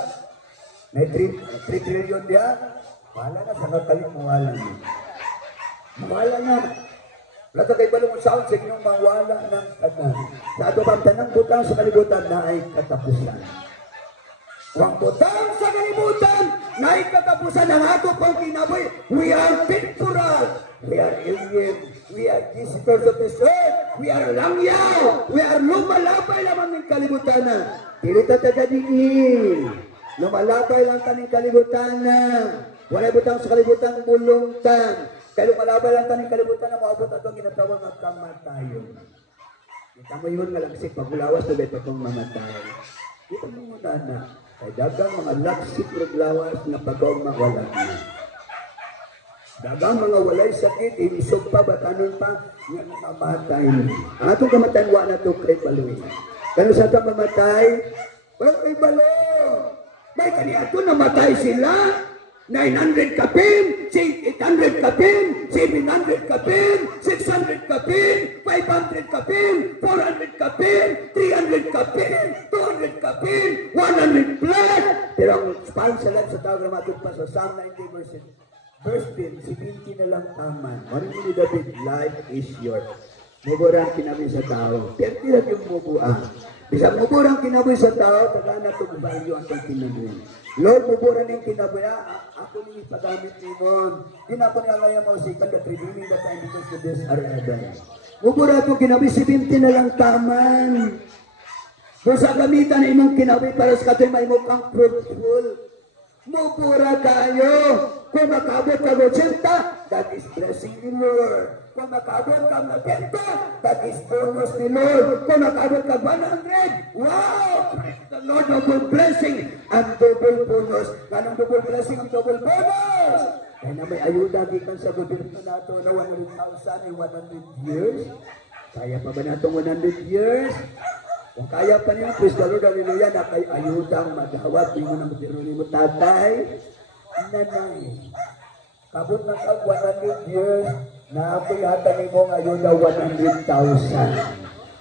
May 3 trillion diya. Wala na, sa nakalit mo wala na. Mawala na. Wala ka kayo balong sound sa inyong mawala ng tanan. Sa ato pang tanang butang sa kalibutan na ay katapusan. Huwag butang sa kalibutan na ay katapusan ng ato pang kinaboy. We are temporal. We are alien. We are visitors of this earth. We are langyaw. We are lumalabay lamang ng kalibutan na. Dili tatagadiin. Lumalabay lang kaming kalibutan na. Walay butang sa kalibutan mulungtan. Kaya lumalabay lang kaming kalibutan na maabot atong ginatawag ng kamatayon. Kita mo yun nga lagsik pagulawas na ba itong mamatay. Kita mo muna na. Kaya dagang mga laksik pagulawas na pagawang mawala na. Dagang mga walay sakit, inisog pa, batanon pa, nga namatay. Ang atong kamatayan, wala na ito kay Baloy. Kaya sa atong mamatay, wala kay Baloy. May kaniato namatay sila. 900 kapin, 800 kapin, 700 kapin, 600 kapin, 500 kapin, 400 kapin, 300 kapin, 200 kapin, 100 plus. Pero ang sponsor sa tawag na matug pa sa Psalm 90 verse 10, 17 na lang taman. Maring ni David, life is yours. Muburang kinabi sa tao. Pero tira yung mubuang. Bisa muburang kinabi sa tao, tagaan na itong value ang itong kinabi. Lord, muburang yung kinabi. Ako nang ipagamit ni Mon. Di na ako nialaya mausikan that redeeming that time because to this are other. Muburang itong kinabi, 17 na lang taman. Kung sa gamitan na imong kinabi para sa katoy may mukhang fruitful. Mupura kayo. Kung makabot ka 80, that is blessing ni Lord. Kung makabot ka 90, that is bonus ni Lord. Kung makabot ka 100, wow! Praise the Lord, double blessing and double bonus. Ganang double blessing ang double bonus. Kaya na may ayuda gikan sa gobyerno nato na 100,000 in 100 years. Kaya pa ba natong 100 years? Kung kaya pa niyo, praise the Lord, hallelujah, na kay ayudang maghawat, di mo na magtiro ni mo tatay, nanay. Kabot na kag 100 years, na ako'y hata ni mo ayuda 100,000.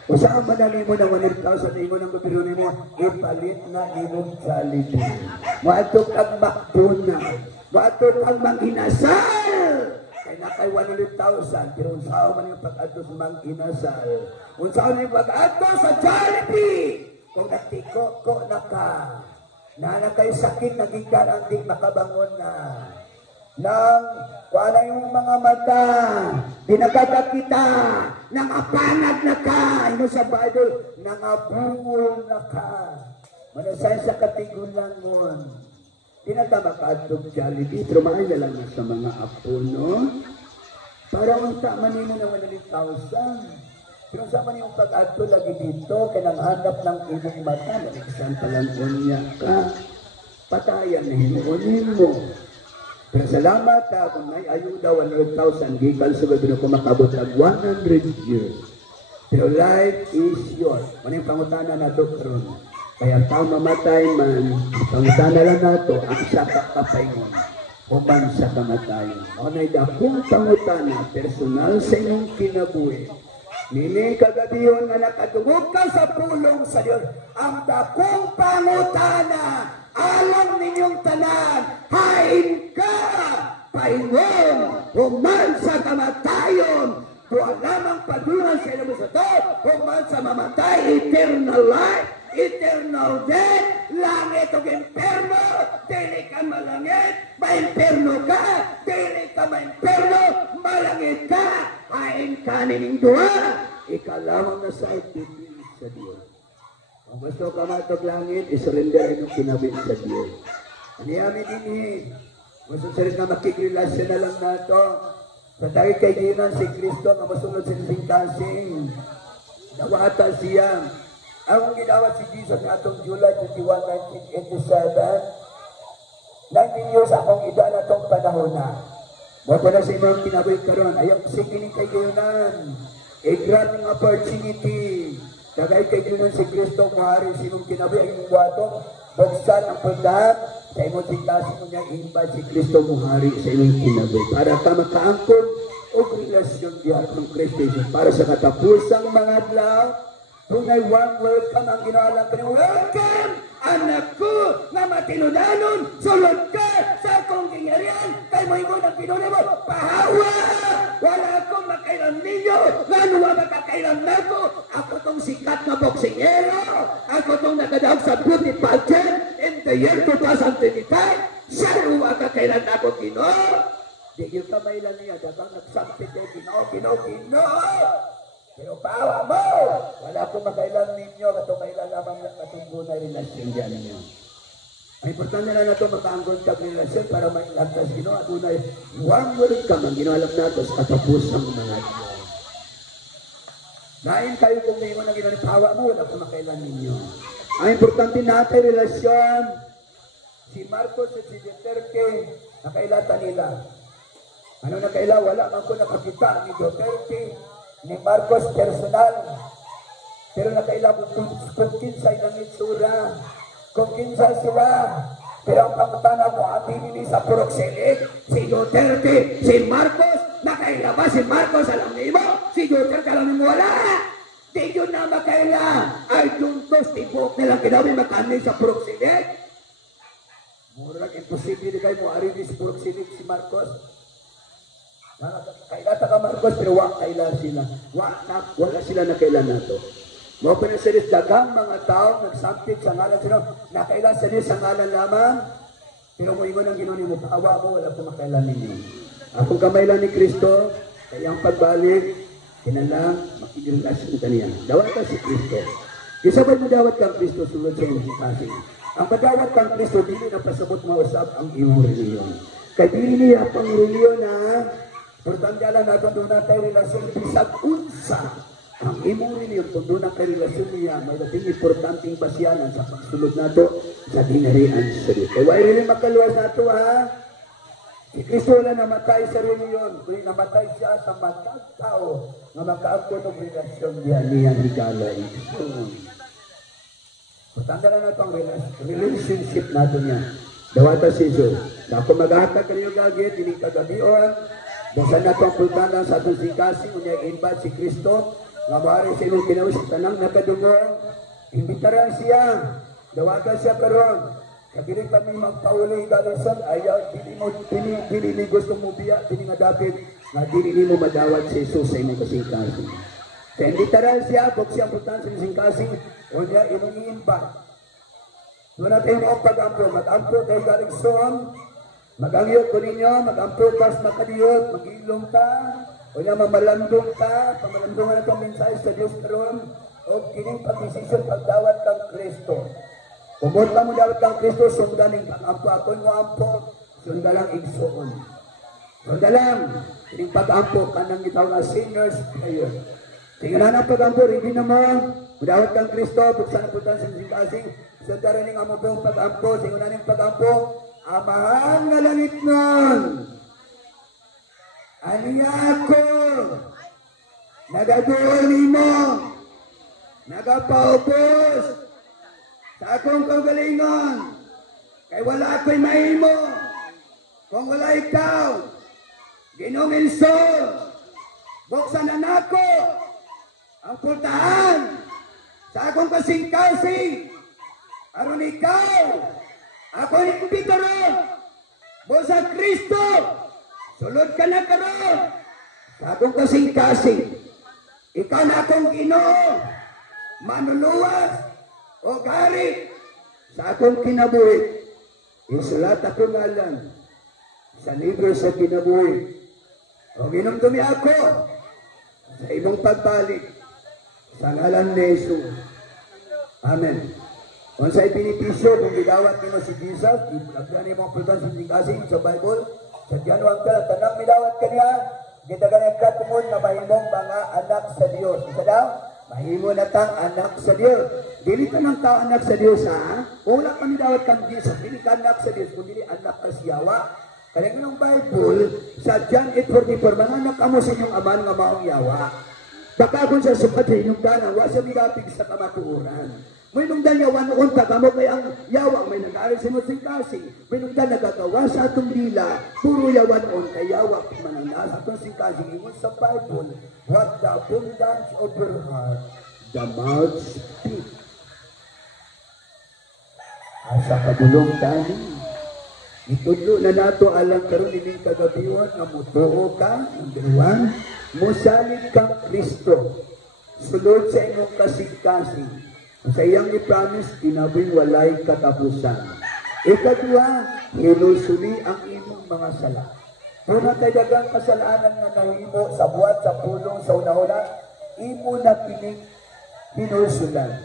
O saan manani mo ng 100,000 na imo ng magtiro ni mo, ipalit na imong Jollibee. Maatog kag McDonald's, maatog kag Manginasal. Kaya na kay 100,000, pero unsaon man yung pag-ato sa Manginasal. Unsaon yung pag-ato sa Jollibee. Kung natiko-ko na ka, na kay sakit na gikan ang di makabangon na. Nang wala yung mga mata, di nakakakita, nang apanag na ka, ino sa Bible, nang abungol na ka. Manasay sa katigulangon. Di na ka makatog Jollibee, pero maaya lang sa mga apo, no? Para unta manimo na 100,000. Pero sa man yung pag-agto lagi dito, kanang hanap ng imong mata, nalikisan palang unya ka, patayan na hinuunin mo. Pero salamat ha, kung may ayuda 100,000, gikan sa gabi na kumakabot ng 100 years. Pero life is yours. Manang pangutana na ito karon. Kaya ang tao mamatay man, pangutana lang na ito, ang saka kapaingon. Human sa kamatayon. Ako na'y dakong pangutana, personal sa inyong kinabuhi. Nini kagabiyon nga nakadungog ka sa pulong sa Diyos. Ang dakong pangutana, alam ninyong tanan, hain ka, paingon, human sa kamatayon. Kung lamang padulan sa ilong sa to, human sa mamatay, eternal life, eternal death, langit o imperno, dili ka malangit, ma-imperno ka, dili ka ma-imperno, malangit ka, hain ka nining duha, ikalamang na sa ibigin sa Diyos. Kung gusto ka matog langit, isurrender yung kinabit sa Diyos. Aniyami din gusto sa rin na makikrelasyon na lang nato, sa tayo kay Dinan si Kristo na masunod sa singkasing, nawata siya. Ang ginawat si Jesus na atong July 21, 1987, 19 years akong edad na itong panahon na. Bago na sa imong kinabuhi karon, ayaw sikinig kay Dinan. A grand opportunity. Tagay kay Dinan si Kristo, mahari sinong kinabuhi ang imong buhaton, buksan ang pundahan, sa imong singkasing mo niya, invite si Kristo muhari sa imong kinabuhi. Para ka makaangkon o relasyon diya ng Kristo Jesus. Para sa katapusang mga adlaw, tunay one welcome ang ginawalan ko. Welcome, anak ko, na matinudanon, sulod ka sa akong kingyarihan, kay mo imo ng pinunay mo, pahawa! Wala akong makailan ninyo, nga nuwa makakailan na ko, ako tong sikat na boksingero, ako tong nakadaog sa beauty pageant in the year 2025, siya nuwa kakailan na ko, Ginoo. Di yung kamailan niya, dagang nagsampit eh, Ginoo. Pero pawa mo! Wala akong makailan ninyo, katong kailan lamang natumbo na relasyon dyan ninyo. Ang importante na nato makaanggon ka relasyon para may lantas Ginoo. At unay, one word ka man, ginawalam nato sa katapusang mga Diyos. Nain kayo kung may mo na ginawin, pawa mo, wala akong makailan ninyo. Ang importante natin relasyon, si Marcos at si Duterte, nakailatan nila. Ano nakaila? Wala man ko nakakita ni Duterte, ni Marcos personal. Pero nakaila kung kinsay ng itsura, kung kinsay sila. Pero ang pangutana mo, atin ini sa Purok-Selik, si Duterte, si Marcos, nakaila ba si Marcos? Alam niyo mo, si Duterte alam niyo wala. Di yun na makaila. Ay juntos, tibok nilang kinabi makanin sa Purok-Selik. Murag imposible kayo mo, arin si Purok-Selik, si Marcos. Kailata ka Marcos, pero kaila sila. Wala sila na kailan na ito. Mga pinasalis, dagang mga tao nagsampit sa ngalan sila. Nakailan sa niya sa ngalan lamang. Pero mo ingon ang ginuni mo, paawa mo, wala po makailan ninyo. Akong kamailan ni Kristo, kayang pagbalik, kinalang makikrelasyon ka niya. Dawat ka si Kristo. Kisabay mo dawat kang Kristo sulod sa inyong kasing. Ang padawat kang Kristo, dili na pasabot mausap ang imong reliyon. Kaya dili niya pang reliyon na pertandaan natin doon na tayo relasyon bisag unsa ang imong reliyon kung doon na tayo relasyon niya may dating importanteng basyanan sa pagsulod nato sa dinarian sa Diyos. Kaya why rin makaluwas nato ha? Si Kristo wala namatay sa reliyon, kundi namatay siya sa matang tao na makaakon ng relasyon niya higala ito. Pertandaan nato ang relationship nato niya. Dawata si Jesus. Ako mag-ahatag kayo gagit, hindi kagabion. Basta na itong pultana sa atong singkasing, unya invite si Kristo, nga maaari sa inyong kinawis, tanang nakadungong, imbitaran siya, dawagan siya karon. Kabiling kami magpauli galasan, ayaw, dili gusto mo biya, dili nga dapat, nga dili mo madawat si Jesus sa inyong kasingkasing. Kaya imbitaran siya, buk siya pultana sa inyong singkasing, unya inyong i-invite. Doon natin mo ang pag-ampro, mag-ampro kayo galing soon, mag-angyot ko ninyo, mag-amputas makadiyot, mag-ilong ka, o niya mamalandong ka, pamalandungan itong mensahe sa Diyos karon, o kining pag-desisyon pagdawat kang Kristo. Pumunta mo dawat kang Kristo, sundan ng pang-ampo, ako mo ampo, sundan lang igsoon. Sundalam, kining pag-ampo, kanang gitawag na seniors prayer. Tingnan ang pag-ampo, ready naman. Mudawat kang Kristo, buksan ang putan sa kasing. So daraning amo pong pag-ampo, tingnan ang pag-ampo. Amahan nga langit nun. Aniya ako. Nagaduol nimo. Nagapaubos. Sa akong kagalingon. Kay wala ako'y mahimo. Kung wala ikaw. Ginoong Hesus. Buksan na nako. Ang pultahan. Sa akong kasing-kasing. Aron ikaw. Ako ang imbitaron. Busa Kristo. Sulod ka na karon. Sa akong kasing-kasing. Ikaw na akong Ginoo. Manuluwas. O gari. Sa akong kinabuhi. Isulat ako ngalan. Sa libro sa kinabuhi. O ginumdumi ako. Sa imong pagbalik. Sa ngalan ni Jesus. Amen. Kung sa'y pinipisyo, kung gidawat nimo si Jesus, lagyan niyo mga pultan sa kasing sa Bible, sa Januang ka, tanang midawat ka niya, kita ka na katungod na mahimong mga anak sa Diyos. Isa daw, mahimo na tang anak sa Diyos. Dili ka ng tao anak sa Diyos, ha? Kung wala ka midawat kang Jesus, dili ka anak sa Diyos, kung dili anak ka siyawa. Kaya ng Bible, sa John 8:44, mga anak amo sa inyong aman nga maong yawa. Baka kung sa sukat sa inyong dana, wa sa midapig sa kamatuuran. May nungdan yawan noon, kagamo kay ang yawa, may nag-aaral si Musing Kasi. May nungdan nagagawa sa atong dila, puro yawan noon, kay yawa, manangnas atong singkasi. Ingon sa Bible, what the abundance of your heart, the mouth speak. Asa kabulong tani. Itudlo na nato alang karon ining kagabiwan nga mutuo ka, number 1, musalig kang Kristo. Sulod sa imong kasing-kasing. Sa iyang i-promise, kinabuhing walay katapusan. Ikadua, hilusuli ang imong mga sala. Kung kay dagang kasalanan nga nahimo sa buhat, sa pulong, sa una-una, imo na kining hinusulan.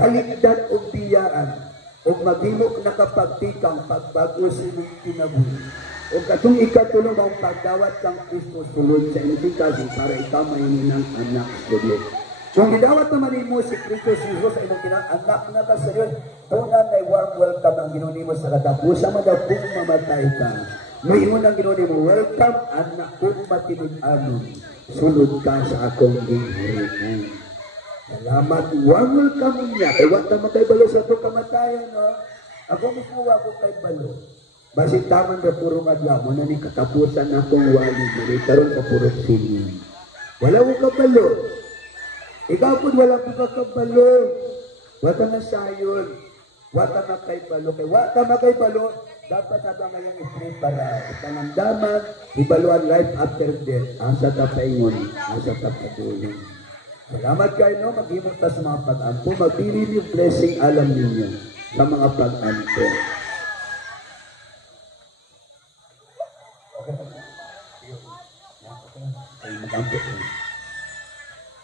Talikdan o biyaan, o maghimo nakapagtikang pagbago sa imong kinabuhi. O katong ikatulong ang pagdawat kang Kristo sulod sa imong kasi para ikaw mahininang anak sa Diyos. Kung gidawat naman mo si Kristo Jesus sa imong anak na ka sa Diyos, tunan na warm welcome ang ginuni mo sa katapusan mo daw kung mamatay ka. May unang ginuni mo, welcome anak kung matinud-anon, sulod ka sa akong ginhiritan. Salamat, warm welcome niya. Kaya wata makay balo sa itong kamatayan, no? Ako mismo wako kay balo. Basit taman na puro madla mo na ni katapusan akong wali diri karon sa puro sinin. Wala ko kabalo. Ikaw po wala ko kabalo. Wata na sayon. Wata makay balo. Kaya wata makay balo, dapat ato ngayong i-prepare. Itanamdaman, ibaluan life after death. Asa tapaingon, asa tapatulong. Salamat kayo, no? Mag-imot ta sa mga pag-ampo. Magpili niyo blessing alam ninyo sa mga pag-ampo.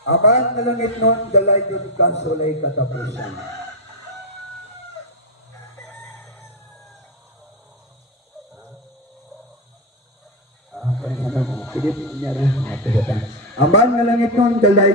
Aman na langit nun, dalay din ka sulay katapusan. Aman na langit nun, dalay